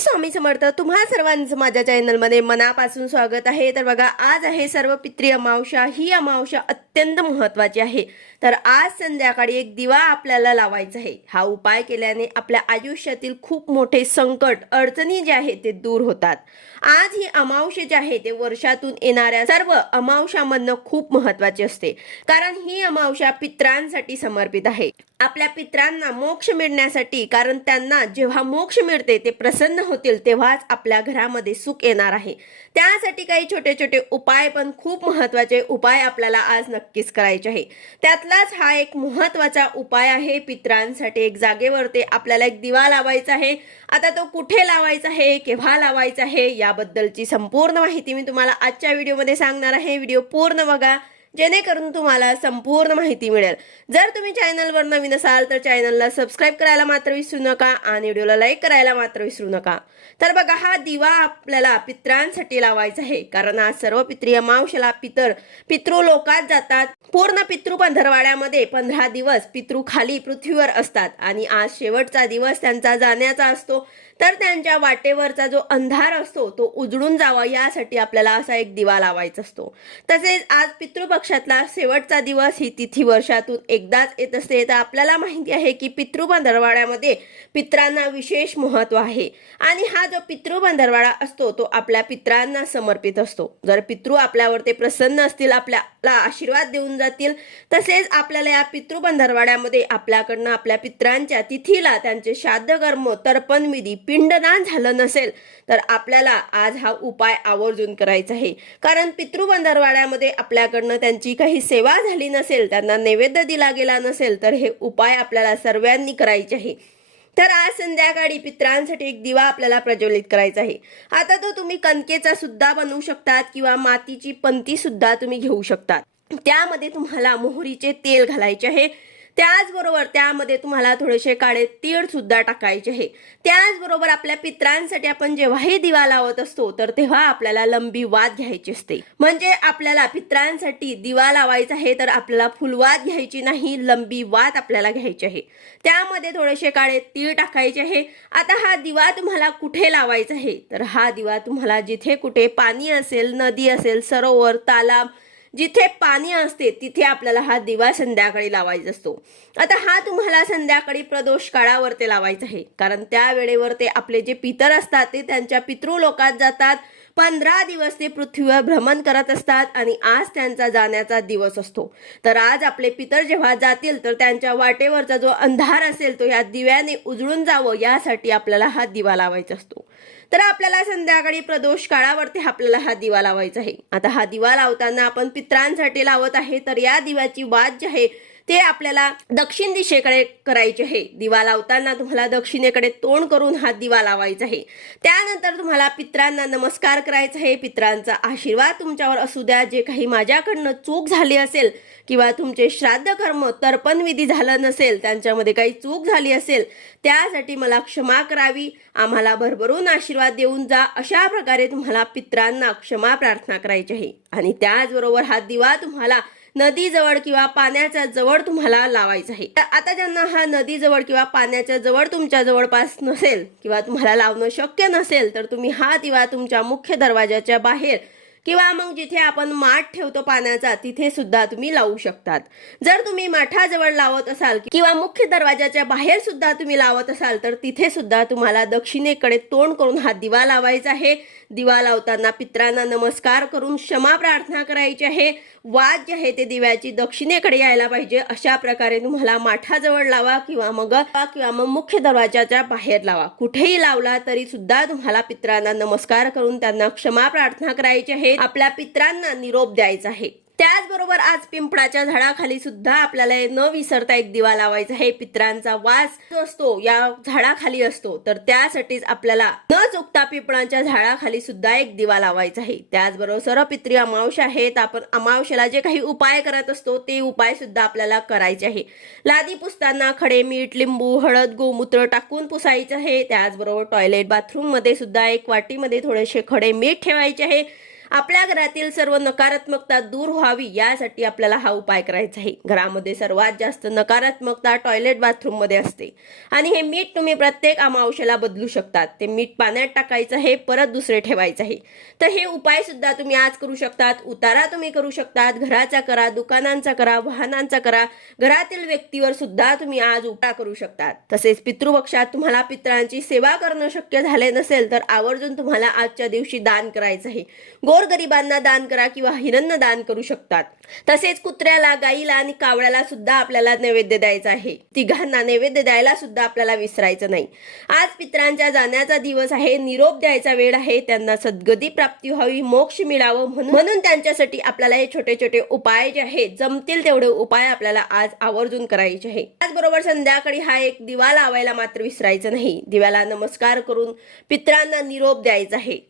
स्वामी समर्थ तुम्हा सर्वांचं माझ्या चॅनलमध्ये मनापासून स्वागत आहे. तर बघा आज आहे सर्व पित्री अमावस्या. ही अमावस्या अत्यंत महत्वाची आहे. तर आज संध्याकाळी एक दिवा आपल्याला लावायचा आहे. हा उपाय केल्याने आपल्या आयुष्यातील खूप मोठे संकट अडचणी जे आहे ते दूर होतात. आज ही अमावशी जे आहे ते वर्षातून येणाऱ्या सर्व अमावशामधनं खूप महत्वाची असते. कारण ही अमावशा पित्रांसाठी समर्पित आहे. आपल्या पित्रांना मोक्ष मिळण्यासाठी कारण त्यांना जेव्हा मोक्ष मिळते ते प्रसन्न होतील तेव्हाच आपल्या घरामध्ये सुख येणार आहे. त्यासाठी काही छोटे छोटे उपाय पण खूप महत्त्वाचे उपाय आपल्याला आज नक्कीच करायचे आहे. त्यातलाच हा एक महत्त्वाचा उपाय आहे. पित्रांसाठी एक जागेवर ते आपल्याला एक दिवा लावायचा आहे. आता तो कुठे लावायचा आहे? केव्हा लावायचा आहे? याबद्दलची संपूर्ण माहिती मी तुम्हाला आजच्या व्हिडिओमध्ये सांगणार आहे. व्हिडिओ पूर्ण बघा. जेणेकरून तुम्हाला संपूर्ण माहिती मिळेल. जर तुम्ही चॅनलवर नवीन असाल तर चॅनलला सबस्क्राईब करायला मात्र विसरू नका आणि व्हिडिओला लाईक करायला मात्र विसरू नका. तर बघा हा दिवा आपल्याला पित्रांसाठी लावायचा आहे. कारण आज सर्व पित्रीय मावशाला पितर पितृ लोकात जातात. पूर्ण पितृ पंधरवाड्यामध्ये पंधरा दिवस पितृ खाली पृथ्वीवर असतात. आणि आज शेवटचा दिवस त्यांचा जाण्याचा असतो. तर त्यांच्या वाटेवरचा जो अंधार असतो तो उजळून जावा यासाठी आपल्याला असा एक दिवा लावायचा असतो. तसेच आज पितृपक्षातला शेवटचा दिवस ही तिथी वर्षातून एकदाच येत असते. तर आपल्याला माहिती आहे की पितृबंधरवाड्यामध्ये पित्रांना विशेष महत्त्व आहे. आणि हा जो पितृबंधरवाडा असतो तो आपल्या पित्रांना समर्पित असतो. जर पितृ आपल्यावर ते प्रसन्न असतील आपल्या ला आशीर्वाद देऊन जातील. तसेच आपल्याला या पितृबंधरवाड्यामध्ये आपल्याकडनं आपल्या पित्रांच्या तिथीला त्यांचे श्राद्ध कर्म तर्पण विधी पिंडदान झालं नसेल तर आपल्याला आज हा उपाय आवर्जून करायचा आहे. कारण पितृबंधरवाड्यामध्ये आपल्याकडनं त्यांची काही सेवा झाली नसेल त्यांना नैवेद्य दिला गेला नसेल तर हे उपाय आपल्याला सर्वांनी करायचे आहे. तर आज संध्याकाळी पित्रांसाठी एक दिवा आपल्याला प्रज्वलित करायचा आहे. आता तो तुम्ही कणकेचा सुद्धा बनवू शकतात किंवा मातीची पंती सुद्धा तुम्ही घेऊ शकतात. त्यामध्ये तुम्हाला मोहरीचे तेल घालायचे आहे. त्याचबरोबर त्यामध्ये तुम्हाला थोडेसे काळे तीळ सुद्धा टाकायचे आहे. त्याचबरोबर आपल्या पित्रांसाठी आपण जेव्हाही दिवा लावत असतो तर तेव्हा आपल्याला लंबी वाद घ्यायची असते. म्हणजे आपल्याला पित्रांसाठी दिवा लावायचा आहे तर आपल्याला फुलवाद घ्यायची नाही लंबी वाद आपल्याला घ्यायची आहे. त्यामध्ये थोडेसे काळे तीळ टाकायचे आहे. आता हा दिवा तुम्हाला कुठे लावायचा आहे? तर हा दिवा तुम्हाला जिथे कुठे पाणी असेल नदी असेल सरोवर तालाब जिथे पाणी असते तिथे आपल्याला हा दिवा संध्याकाळी लावायचा असतो. आता हा तुम्हाला संध्याकाळी प्रदोष काळावर ते लावायचा आहे. कारण त्या वेळेवर ते आपले जे पितर असतात ते त्यांच्या पितृलोकात जातात. पंधरा दिवस ते पृथ्वीवर भ्रमण करत असतात आणि आज त्यांचा जाण्याचा दिवस असतो. तर आज आपले पितर जेव्हा जातील तर त्यांच्या वाटेवरचा जो अंधार असेल तो या दिव्याने उजळून जावं यासाठी आपल्याला हा दिवा लावायचा असतो. तर आपल्याला संध्याकाळी प्रदोष काळावरती आपल्याला हा दिवा लावायचा आहे. आता हा दिवा लावताना आपण पित्रांसाठी लावत आहे तर या दिव्याची वाद जी आहे ते आपल्याला दक्षिण दिशेकडे करायचे आहे. दिवा लावताना तुम्हाला दक्षिणेकडे तोंड करून हा दिवा लावायचा आहे. त्यानंतर तुम्हाला पित्रांना नमस्कार करायचा आहे. पित्रांचा आशीर्वाद तुमच्यावर असू द्या. जे काही माझ्याकडनं चूक झाली असेल किंवा तुमचे श्राद्ध कर्म तर्पणविधी झालं नसेल त्यांच्यामध्ये काही चूक झाली असेल त्यासाठी मला क्षमा करावी. आम्हाला भरभरून आशीर्वाद देऊन जा. अशा प्रकारे तुम्हाला पित्रांना क्षमा प्रार्थना करायची आहे. आणि त्याचबरोबर हा दिवा तुम्हाला नदीजवळ किंवा पाण्याच्या जवळ तुम्हाला लावायचा आहे. तर आता ज्यांना हा नदीजवळ किंवा पाण्याच्या जवळ तुमच्या जवळपास नसेल किंवा तुम्हाला लावणं शक्य नसेल तर तुम्ही हा दिवा तुमच्या मुख्य दरवाजाच्या बाहेर किंवा मग जिथे आपण माठ ठेवतो पाण्याचा तिथे सुद्धा तुम्ही लावू शकतात. जर तुम्ही माठाजवळ लावत असाल किंवा मुख्य दरवाजाच्या बाहेर सुद्धा तुम्ही लावत असाल तर तिथे सुद्धा तुम्हाला दक्षिणेकडे तोंड करून हा दिवा लावायचा आहे. दिवा लावताना पित्रांना नमस्कार करून क्षमा प्रार्थना करायची आहे. वाद जे आहे ते दिव्याची दक्षिणेकडे यायला पाहिजे. अशा प्रकारे तुम्हाला माठाजवळ लावा किंवा मग किंवा मग मुख्य दरवाजाच्या बाहेर लावा. कुठेही लावला तरी सुद्धा तुम्हाला पित्रांना नमस्कार करून त्यांना क्षमा प्रार्थना करायची आहे. आपल्या पित्रांना निरोप द्यायचा आहे. त्याचबरोबर आज पिंपळाच्या झाडाखाली सुद्धा आपल्याला न विसरता एक दिवा लावायचा आहे. पित्रांचा वास जो असतो या झाडाखाली असतो तर त्यासाठीच आपल्याला न चुकता पिंपळाच्या झाडाखाली सुद्धा एक दिवा लावायचा आहे. त्याचबरोबर सर्व पित्री अमावश्या आहेत. आपण अमावस्याला जे काही उपाय करत असतो ते उपाय सुद्धा आपल्याला करायचे आहे. लादी पुसताना खडे मीठ लिंबू हळद गोमूत्र टाकून पुसायचं आहे. त्याचबरोबर टॉयलेट बाथरूममध्ये सुद्धा एक वाटीमध्ये थोडेसे खडे मीठ ठेवायचे आहे. आपल्या घरातील सर्व नकारात्मकता दूर व्हावी यासाठी आपल्याला हा उपाय करायचा आहे. घरामध्ये सर्वात जास्त नकारात्मकता टॉयलेट बाथरूममध्ये असते. आणि हे मीठ तुम्ही प्रत्येक अमावश्याला बदलू शकतात. ते मीठ पाण्यात टाकायचं हे परत दुसरे ठेवायचं आहे. तर हे उपाय सुद्धा तुम्ही आज करू शकतात उतारा तुम्ही करू शकतात घराचा करा दुकानांचा करा वाहनांचा करा. घरातील व्यक्तीवर सुद्धा तुम्ही आज उपाय करू शकतात. तसेच पितृपक्षात तुम्हाला पित्रांची सेवा करणं शक्य झाले नसेल तर आवर्जून तुम्हाला आजच्या दिवशी दान करायचं आहे. गोरगरिबांना दान करा किंवा हिरांना दान करू शकतात. तसेच कुत्र्याला गाईला आणि कावळ्याला सुद्धा आपल्याला नैवेद्य द्यायचा आहे. तिघांना नैवेद्य द्यायला सुद्धा आपल्याला विसरायचं नाही. आज पितरांच्या जाण्याचा दिवस आहे निरोप द्यायचा वेळ आहे त्यांना सद्गती प्राप्ती व्हावी मोक्ष मिळावं म्हणून म्हणून त्यांच्यासाठी आपल्याला हे छोटे छोटे उपाय जे आहेत जमतील तेवढे उपाय आपल्याला आज आवर्जून करायचे आहे. त्याचबरोबर संध्याकाळी हा एक दिवा लावायला मात्र विसरायचं नाही. दिव्याला नमस्कार करून पितरांना निरोप द्यायचा आहे.